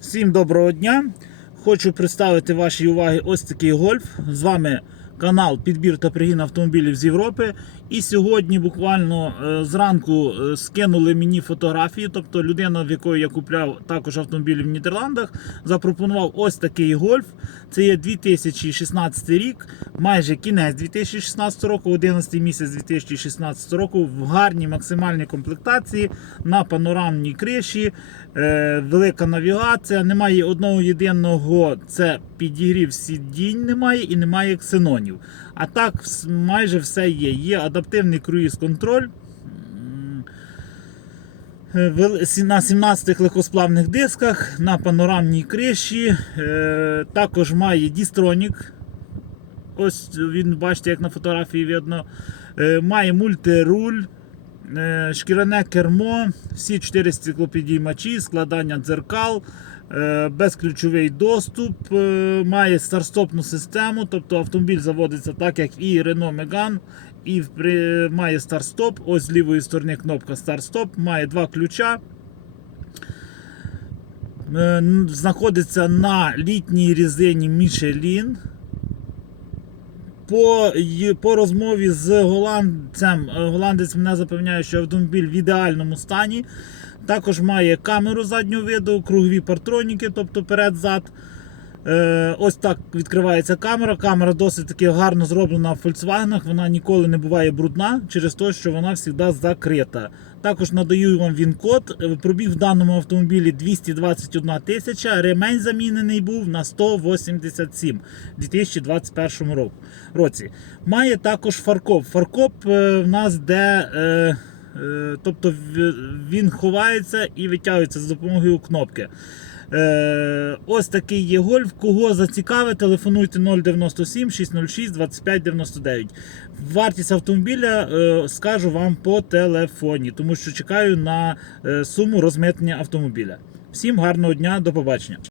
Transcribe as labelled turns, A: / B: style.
A: Всім доброго дня! Хочу представити вашій увазі ось такий гольф. З вами канал Підбір та пригін автомобілів з Європи. І сьогодні буквально е, зранку е, скинули мені фотографії. Тобто людина, в якої я купляв також автомобілі в Нідерландах, запропонував ось такий гольф. Це є 2016 рік, майже кінець 2016 року, 11 місяць 2016 року в гарній максимальній комплектації на панорамній криші, е, велика навігація. Немає одного єдиного це підігрів сидінь, немає і немає ксенонів. А так майже все є. Є адаптивний круїз-контроль. Е, На 17 легкосплавних дисках, на панорамній криші. Е, Також має дістронік. Ось він, бачите, як на фотографії видно. Е, Має мультируль, шкіряне кермо, всі 4 стеклопідіймачі, складання дзеркал, безключовий доступ, має старстопну систему, тобто автомобіль заводиться так, як і Renault Megane, і має старт-стоп. Ось з лівої сторони кнопка старт-стоп, має два ключа. Е, Знаходиться на літній резині Michelin. По, по розмові з голландцем, е, голландець мене запевняє, що автомобіль в ідеальному стані. Також має камеру заднього виду, кругові партроніки, тобто перед-зад. Е, ось так відкривається камера. Камера досить таки гарно зроблена в Volkswagen. Вона ніколи не буває брудна через те, що вона завжди закрита. Також надаю вам він-код. Е, Пробіг в даному автомобілі 221 тисяча. Ремень замінений був на 187 в 2021 році. Має також фаркоп. Фаркоп е, в нас де. Е, Тобто він ховається і витягується за допомогою кнопки. Е, ось такий є гольф. Кого зацікавить, телефонуйте 097 606 25 99. Вартість автомобіля е, скажу вам по телефоні, тому що чекаю на суму розмитнення автомобіля. Всім гарного дня, до побачення.